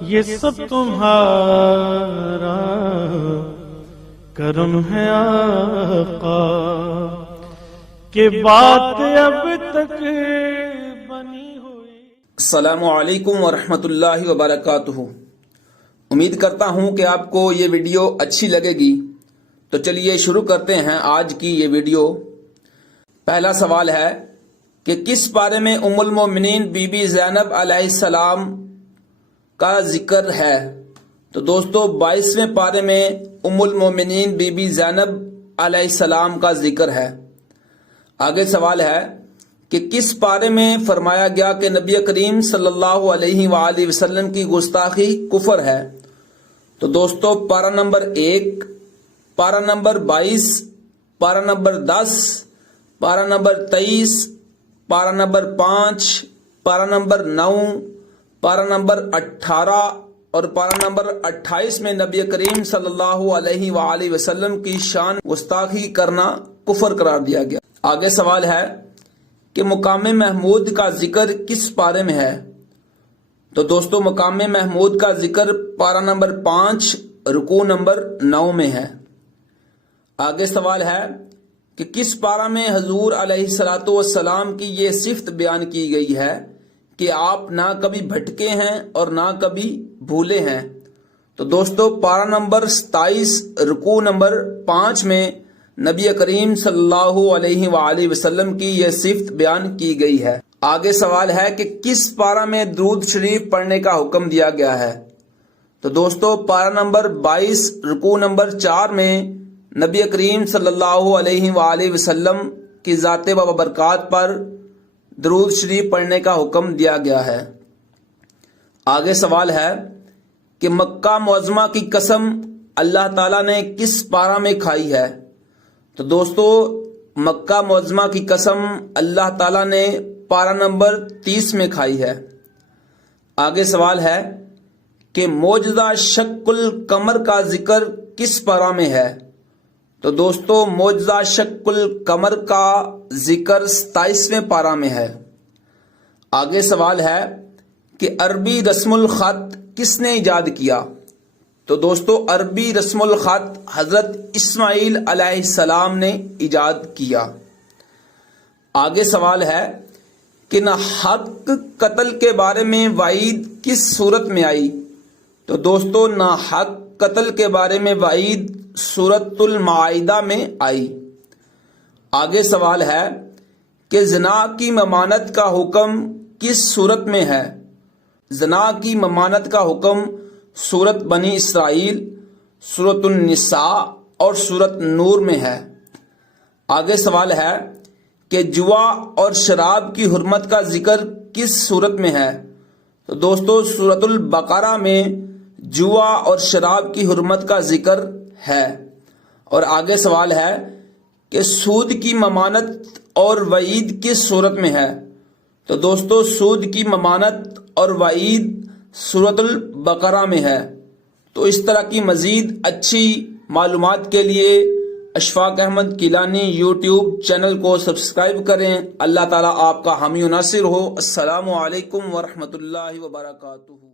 یہ سب تمہارا کرم ہے آقا کہ بات اب تک بنی ہوئی۔ السلام علیکم ورحمۃ اللہ وبرکاتہ۔ امید کرتا ہوں کہ آپ کو یہ ویڈیو اچھی لگے گی، تو چلیے شروع کرتے ہیں آج کی یہ ویڈیو۔ پہلا سوال ہے کہ کس پارے میں ام المومنین بی بی زینب علیہ السلام کا ذکر ہے؟ تو دوستو 22ویں پارے میں ام المومنین بی بی زینب علیہ السلام کا ذکر ہے۔ آگے سوال ہے کہ کس پارے میں فرمایا گیا کہ نبی کریم صلی اللہ علیہ وآلہ وسلم کی گستاخی کفر ہے؟ تو دوستو پارہ نمبر 1، پارہ نمبر 22، پارہ نمبر 10، پارہ نمبر 23، پارہ نمبر 5، پارہ نمبر 9، پارہ نمبر 18 اور پارہ نمبر 28 میں نبی کریم صلی اللہ علیہ وآلہ وسلم کی شان گستاخی کرنا کفر قرار دیا گیا۔ آگے سوال ہے کہ مقام محمود کا ذکر کس پارے میں ہے؟ تو دوستو مقام محمود کا ذکر پارہ نمبر 5 رکوع نمبر 9 میں ہے۔ آگے سوال ہے کہ کس پارہ میں حضور علیہ الصلوۃ والسلام کی یہ صفت بیان کی گئی ہے کہ آپ نہ کبھی بھٹکے ہیں اور نہ کبھی بھولے ہیں؟ تو دوستو پارہ نمبر 27 رکوع نمبر 5 میں نبی کریم صلی اللہ علیہ وآلہ وسلم کی یہ صفت بیان کی گئی ہے۔ آگے سوال ہے کہ کس پارہ میں درود شریف پڑھنے کا حکم دیا گیا ہے؟ تو دوستو پارہ نمبر 22 رکوع نمبر 4 میں نبی کریم صلی اللہ علیہ وآلہ وسلم کی ذات و برکات پر درود شریف پڑھنے کا حکم دیا گیا ہے۔ آگے سوال ہے کہ مکہ معظمہ کی قسم اللہ تعالیٰ نے کس پارہ میں کھائی ہے؟ تو دوستو مکہ معظمہ کی قسم اللہ تعالیٰ نے پارہ نمبر 30 میں کھائی ہے۔ آگے سوال ہے کہ معجزہ شق القمر کا ذکر کس پارہ میں ہے؟ تو دوستو معجزہ شق القمر کا ذکر 27ویں پارہ میں ہے۔ آگے سوال ہے کہ عربی رسم الخط کس نے ایجاد کیا؟ تو دوستو عربی رسم الخط حضرت اسماعیل علیہ السلام نے ایجاد کیا۔ آگے سوال ہے کہ ناحق قتل کے بارے میں وعید کس صورت میں آئی؟ تو دوستو ناحق قتل کے بارے میں وعید سورۃ المائدہ میں آئی۔ آگے سوال ہے کہ زنا کی ممانعت کا حکم کس صورت میں ہے؟ زنا کی ممانعت کا حکم سورۃ بنی اسرائیل، سورۃ النساء اور سورۃ نور میں ہے۔ آگے سوال ہے کہ جوا اور شراب کی حرمت کا ذکر کس صورت میں ہے؟ تو دوستو سورۃ البقرہ میں جوا اور شراب کی حرمت کا ذکر ہے۔ اور آگے سوال ہے کہ سود کی ممانعت اور وعید کس صورت میں ہے؟ تو دوستو سود کی ممانعت اور وعید سورۃ البقرہ میں ہے۔ تو اس طرح کی مزید اچھی معلومات کے لیے اشفاق احمد کیلانی یوٹیوب چینل کو سبسکرائب کریں۔ اللہ تعالیٰ آپ کا حامی و ناصر ہو۔ السلام علیکم ورحمۃ اللہ وبرکاتہ۔